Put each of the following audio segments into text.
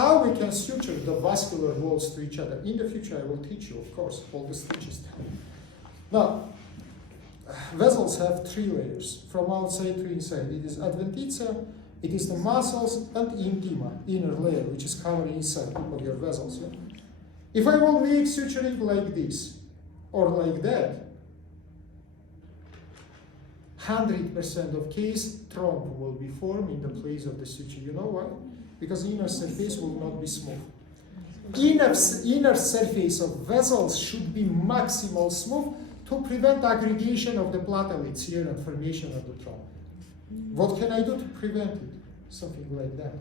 How we can suture the vascular walls to each other. In the future, I will teach you, of course, all the stitches. Now, vessels have 3 layers, from outside to inside. It is adventitia, it is the muscles, and intima, inner layer, which is covered inside of your vessels. Yeah? If I will make suturing like this, or like that, 100% of case, thromb will be formed in the place of the suture. You know why? Because inner surface will not be smooth. Inner surface of vessels should be maximal smooth to prevent aggregation of the platelets here and formation of the thromb. What can I do to prevent it? Something like that.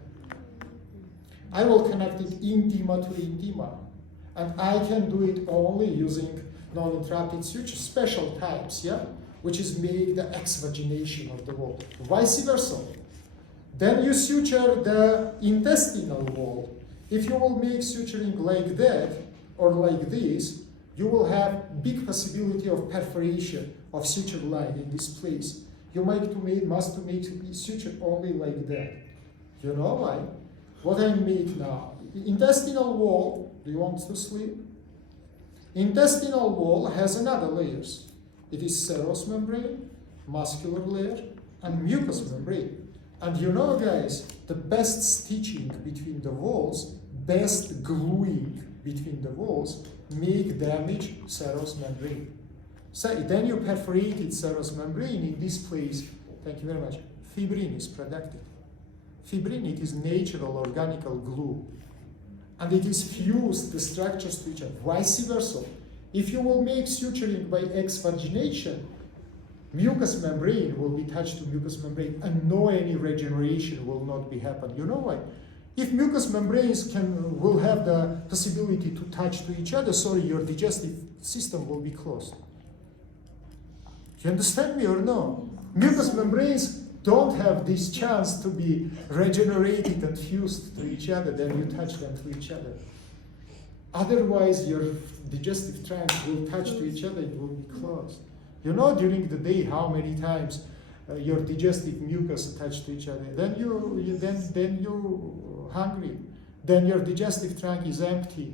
I will connect it intima to intima, and I can do it only using non-interrupted suture, special types, yeah, which is make the exvagination of the wall. Vice versa. Then you suture the intestinal wall. If you will make suturing like that or like this, you will have big possibility of perforation of suture line in this place. You must make suture only like that. You know why? What I make now? Intestinal wall. Do you want to sleep? Intestinal wall has another layers. It is serous membrane, muscular layer, and mucous membrane. And you know, guys, the best stitching between the walls, best gluing between the walls, make damage serous membrane. So then you perforated serous membrane in this place. Thank you very much. Fibrin is produced. Fibrin, it is natural organic glue. And it is fused the structures to each other. Vice versa. If you will make suturing by exvagination, mucous membrane will be touched to mucous membrane and no any regeneration will not be happen. You know why? If mucous membranes will have the possibility to touch to each other, sorry, your digestive system will be closed. Do you understand me or no? Mucous membranes don't have this chance to be regenerated and fused to each other, then you touch them to each other. Otherwise, your digestive tracts will touch to each other, it will be closed. You know during the day how many times your digestive mucus attach to each other. Then you hungry. Then your digestive tract is empty.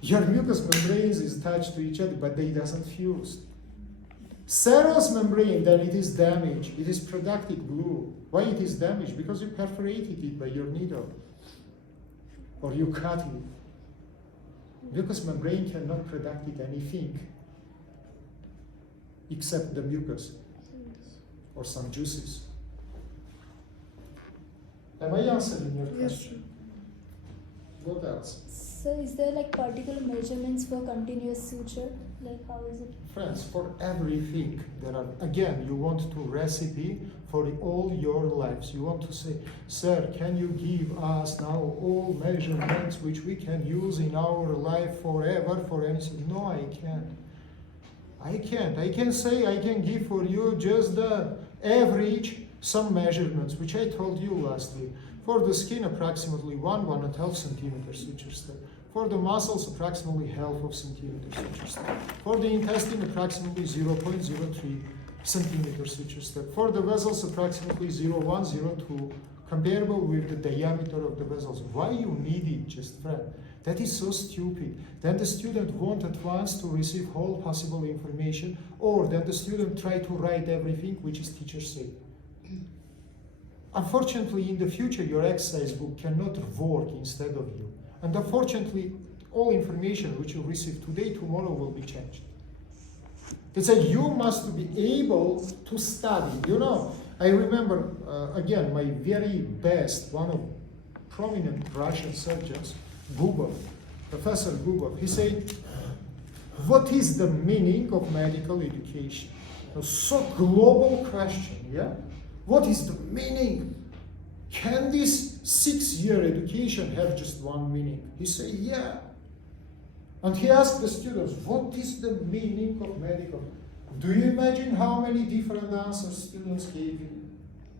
Your mucous membranes is attached to each other, but they doesn't fuse. Serous membrane, then it is damaged. It is productive glue. Why it is damaged? Because you perforated it by your needle. Or you cut it. Mucous membrane cannot produce anything except the mucus or some juices. Am I answering your question? What else? So is there like particular measurements for continuous suture? Like how is it? Friends, for everything there are, again, you want to recipe for all your lives. You want to say, sir, can you give us now all measurements which we can use in our life forever for anything? No, I can't. I can't. I can say I can give for you just the average, some measurements, which I told you last week. For the skin, approximately 1.5 centimeter suture step. For the muscles, approximately half of centimeter suture step. For the intestine, approximately 0.03 centimeter suture step. For the vessels, approximately 0.1, 0.2, comparable with the diameter of the vessels. Why you need it, just friend? That is so stupid. Then the student won't advance to receive whole possible information, or then the student try to write everything which is teacher said. Unfortunately, in the future, your exercise book cannot work instead of you. And unfortunately, all information which you receive today, tomorrow will be changed. That's why you must be able to study. You know, I remember, again, my very best, one of prominent Russian surgeons, Gubov, Professor Gubov, he said, what is the meaning of medical education? A so global question, yeah? What is the meaning? Can this 6-year education have just one meaning? He said, yeah. And he asked the students, what is the meaning of medical? Do you imagine how many different answers students gave you?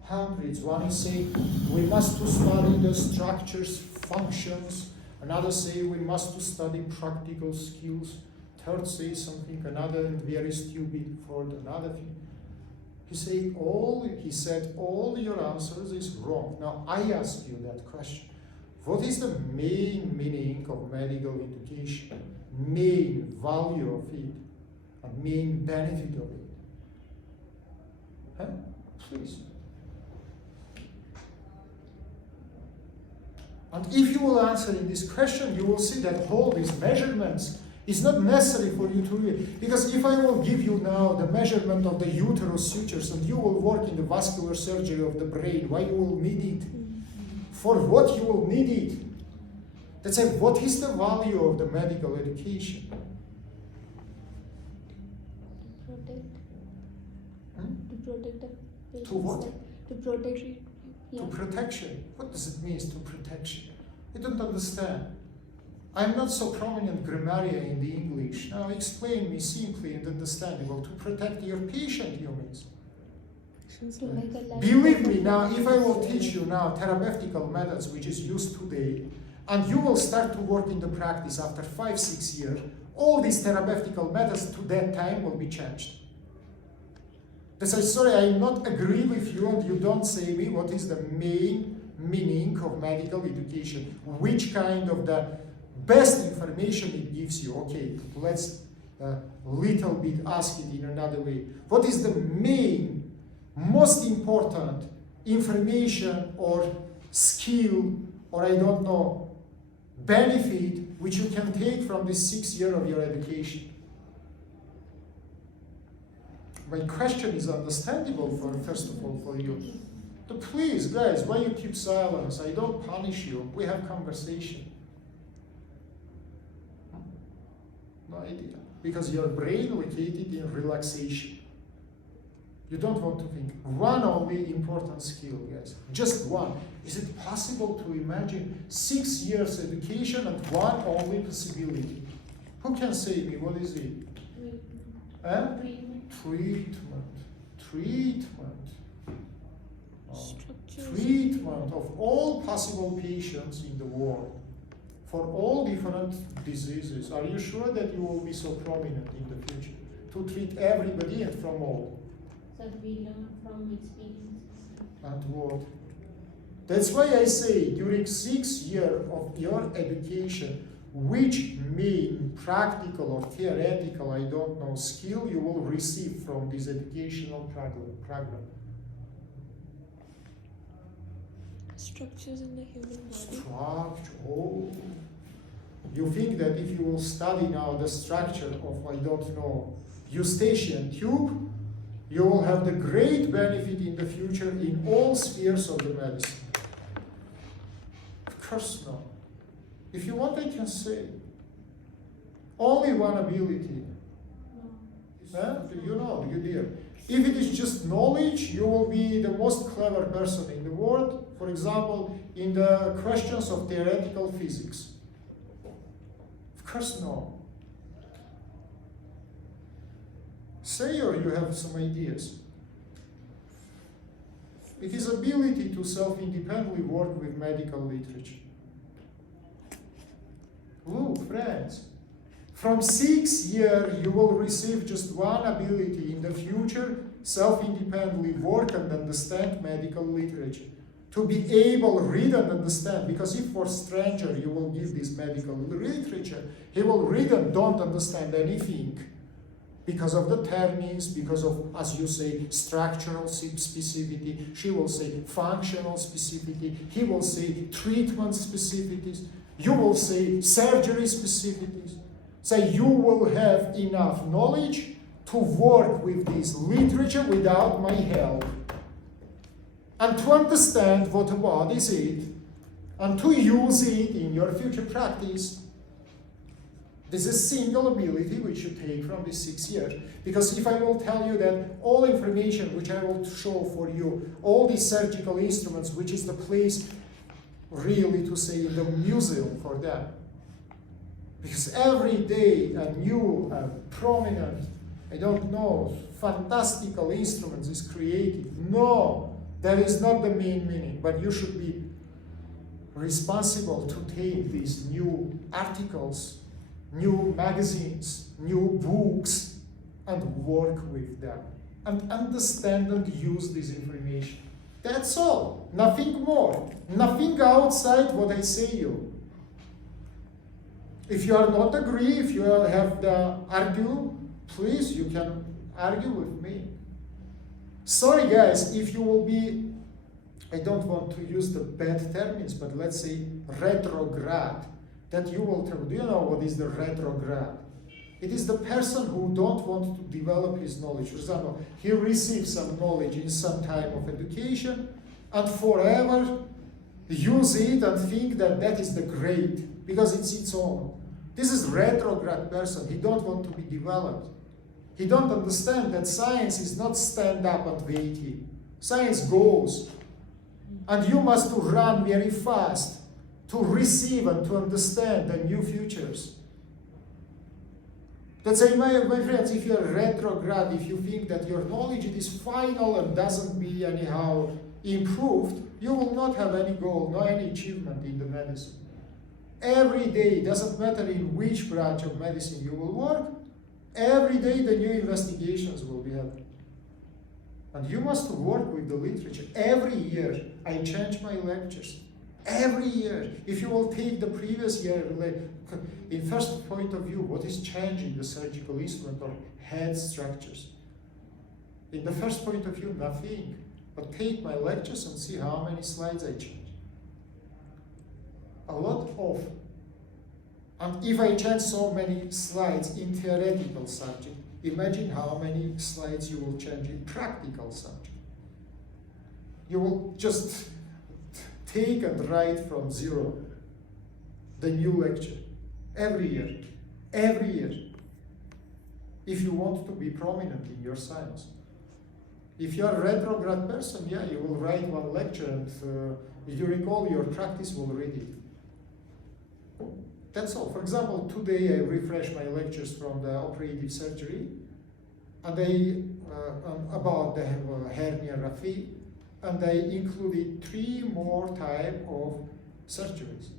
Hundreds. One is saying, we must to study the structures, functions. Another say, we must to study practical skills. Third say something, another very stupid, fourth another thing. He said all your answers is wrong. Now I ask you that question. What is the main meaning of medical education? Main value of it, and main benefit of it? Huh? Please. And if you will answer in this question, you will see that all these measurements is not necessary for you to read. Because if I will give you now the measurement of the uterus sutures and you will work in the vascular surgery of the brain, why you will need it? For what you will need it? Let's say, what is the value of the medical education? Protect. Hmm? To protect the patients. To what? Like, to protect it. Yeah. To protection. What does it mean to protection? I don't understand. I'm not so prominent grammarian in the English. Now explain me simply and understandable. To protect your patient, you mean? To make a life Believe better me, now for if I will patients. teach you now therapeutical methods which is used today, and you will start to work in the practice after 5-6 years, all these therapeutical methods to that time will be changed. That's why, sorry, I not agree with you and you don't say me what is the main meaning of medical education, which kind of the best information it gives you. Okay, let's little bit ask it in another way. What is the main, most important information or skill or I don't know, benefit which you can take from this 6 years of your education? My question is understandable first of all for you. So please, guys, why you keep silence? I don't punish you. We have conversation. No idea. Because your brain located in relaxation. You don't want to think. One only important skill, guys. Just one. Is it possible to imagine 6 years education and one only possibility? Who can say me what is it? Treatment. Treatment of all possible patients in the world for all different diseases. Are you sure that you will be so prominent in the future to treat everybody and from all? That we learn from experience. And what? That's why I say during 6 years of your education, which main practical or theoretical, I don't know, skill you will receive from this educational program? Structures in the human body. Structure. Oh. You think that if you will study now the structure of, I don't know, eustachian tube, you will have the great benefit in the future in all spheres of the medicine? Of course not. If you want, I can say. Only one ability. You know, you dear. If it is just knowledge, you will be the most clever person in the world. For example, in the questions of theoretical physics. Of course no. Say or you have some ideas. It is ability to self-independently work with medical literature. Look, friends, from 6 years you will receive just one ability in the future, self-independently work and understand medical literature. To be able to read and understand, because if for stranger you will give this medical literature, he will read and don't understand anything. Because of the terms, because of, as you say, structural specificity, she will say functional specificity, he will say treatment specificities, you will say surgery specificities. So you will have enough knowledge to work with this literature without my help. And to understand what is it, and to use it in your future practice. This is a single ability which you take from these 6 years. Because if I will tell you that all information which I will show for you, all these surgical instruments, which is the place really to say in the museum for them. Because every day a new, prominent, I don't know, fantastical instruments is created. No, that is not the main meaning, but you should be responsible to take these new articles, new magazines, new books, and work with them, and understand and use this information. That's all. Nothing more. Nothing outside what I say you. If you are not agree, if you have the argue, please, you can argue with me. Sorry guys, if you will be, I don't want to use the bad terms, but let's say retrograde, that you will tell, do you know what is the retrograde? It is the person who don't want to develop his knowledge. For example, he receives some knowledge in some time of education and forever use it and think that that is the great because it's its own. This is retrograde person. He don't want to be developed. He don't understand that science is not stand up and waiting. Science goes. And you must run very fast to receive and to understand the new futures. Let's say, my friends, if you're retrograde, if you think that your knowledge is final and doesn't be anyhow improved, you will not have any goal, no any achievement in the medicine. Every day, doesn't matter in which branch of medicine you will work, every day the new investigations will be happening. And you must work with the literature. Every year, I change my lectures. Every year. If you will take the previous year, in first point of view, what is changing the surgical instrument or head structures? In the first point of view, nothing. But take my lectures and see how many slides I change. A lot of. And if I change so many slides in theoretical subject, imagine how many slides you will change in practical subject. You will just take and write from zero the new lecture every year, if you want to be prominent in your science. If you are a retrograde person, yeah, you will write one lecture and during all your practice will read it. That's all. For example, today I refresh my lectures from the operative surgery and about the hernia raphe, and I included 3 more types of surgeries.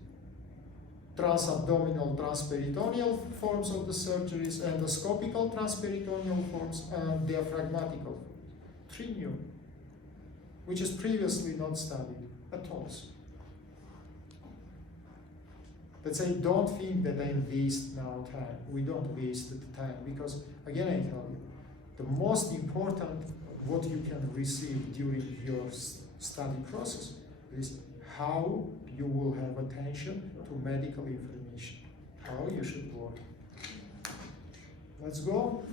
Transabdominal, transperitoneal forms of the surgeries, endoscopical transperitoneal forms, and diaphragmatical forms. 3 new, which is previously not studied at all. Let's say, don't think that I waste now time. We don't waste the time because, again, I tell you, the most important what you can receive during your study process is how you will have attention to medical information, how you should work. Let's go.